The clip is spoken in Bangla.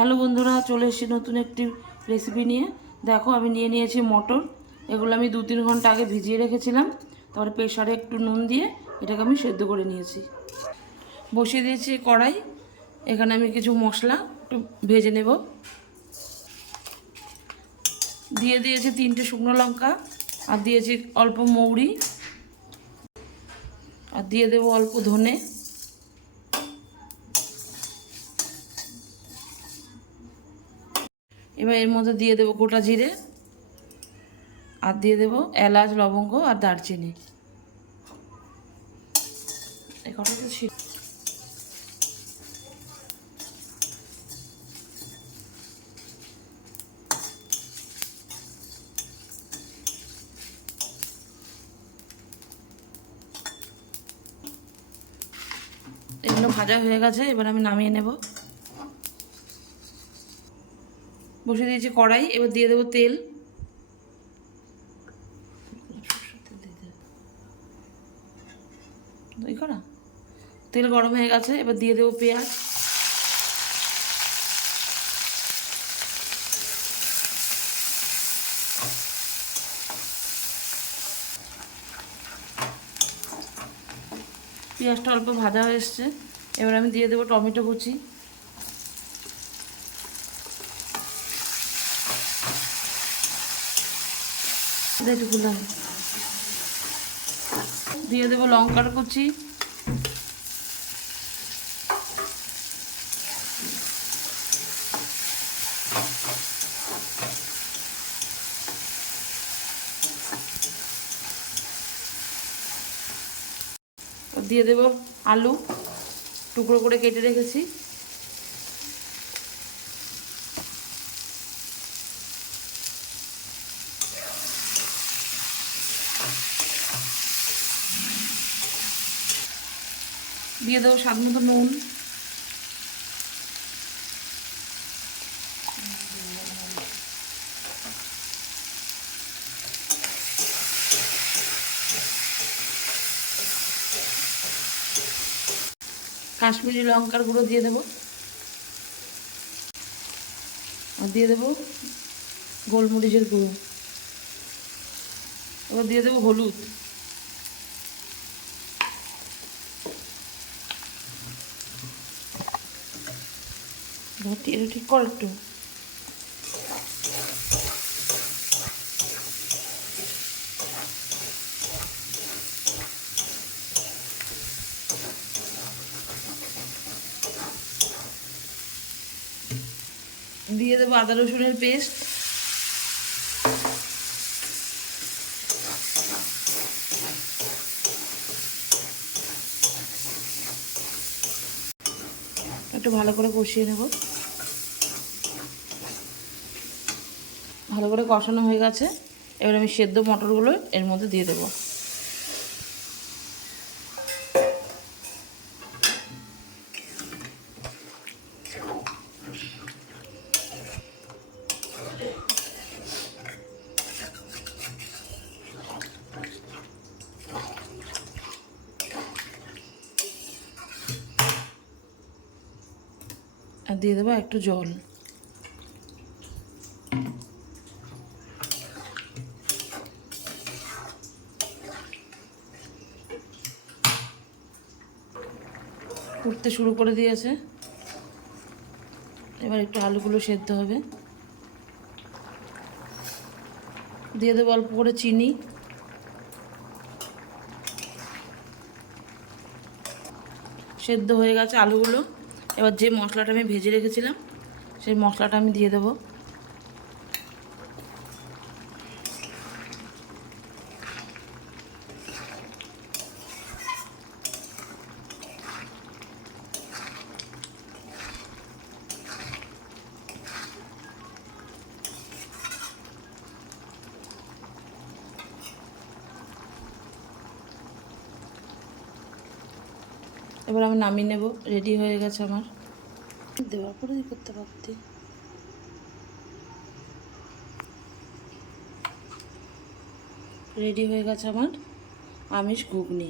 হ্যালো বন্ধুরা, চলে এসেছি নতুন একটি রেসিপি নিয়ে। দেখো, আমি নিয়েছি মটর। এগুলো আমি 2-3 ঘন্টা আগে ভিজিয়ে রেখেছিলাম। তারপরে প্রেসারে একটু নুন দিয়ে এটাকে আমি সেদ্ধ করে নিয়েছি। বসিয়ে দিয়েছি কড়াই। এখানে আমি কিছু মশলা একটু ভেজে নেব। দিয়ে দিয়েছি 3টে শুকনো লঙ্কা, আর দিয়েছি অল্প মৌরি, আর দিয়ে দেবো অল্প ধনে। এবার এর মধ্যে দিয়ে দেবো গোটা জিরে, আর দিয়ে দেবো এলাচ, লবঙ্গ আর দারচিনি। এই কটা তো এগুলো ভাজা হয়ে গেছে। এবার আমি নামিয়ে নেব। বসিয়ে দিয়েছি কড়াই। এবার দিয়ে দেবো তেল। তেল গরম হয়ে গেছে। এবার দিয়ে দেবো পেঁয়াজ। পেঁয়াজটা অল্প ভাজা হয়ে এসছে। এবার আমি দিয়ে দেবো টমেটো কুচি। দিয়ে দেবো লঙ্কার কুচি। দিয়ে দেবো আলু টুকরো করে কেটে রেখেছি। দিয়ে দেবো স্বাদ মতো নুন। কাশ্মীরি লঙ্কার গুঁড়ো দিয়ে দেবো, আর দিয়ে দেবো গোলমরিচের গুঁড়ো। এবার দিয়ে দেবো হলুদ। এটা ঠিক কর একটু। দিয়ে দেবো আদা রসুনের পেস্ট। একটু ভালো করে কষিয়ে নেব। ভালো করে কষানো হয়ে গেছে। এবার আমি সেদ্ধ মটরগুলো এর মধ্যে দিয়ে দেবো। আর দিয়ে দেবো একটু জল। ফুটতে শুরু করে দিয়েছে। এবার একটু আলুগুলো সেদ্ধ হবে। দিয়ে দেবো অল্প করে চিনি। সেদ্ধ হয়ে গেছে আলুগুলো। এবার যে মশলাটা আমি ভেজে রেখেছিলাম সেই মশলাটা আমি দিয়ে দেবো। এবার আমি নামিয়ে নেব। রেডি হয়ে গেছে আমার। দেওয়ার পরে করতে পারতি। রেডি হয়ে গেছে আমার আমিষ ঘুগনি।